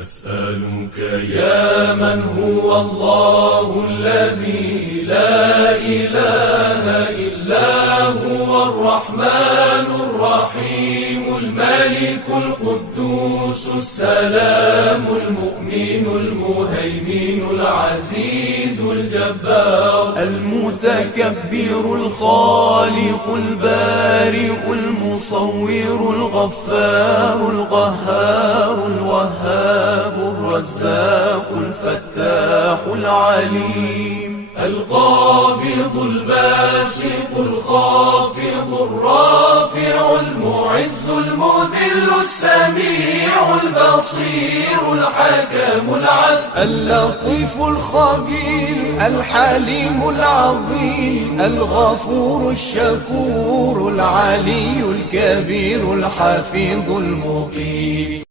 أسألك يا من هو الله الذي لا إله إلا هو الرحمن الرحيم الملك القدوس السلام المؤمن المهيمن العزيز الجبار المتكبر الخالق البارئ المصور الغفار القهار الوهاب الرزاق الفتاح العليم القابض الباسط الخافض الرافع المعز المذل السميع البصير الحكم العدل اللطيف الخبير الحليم العظيم الغفور الشكور العلي الكبير الحفيظ المقيم.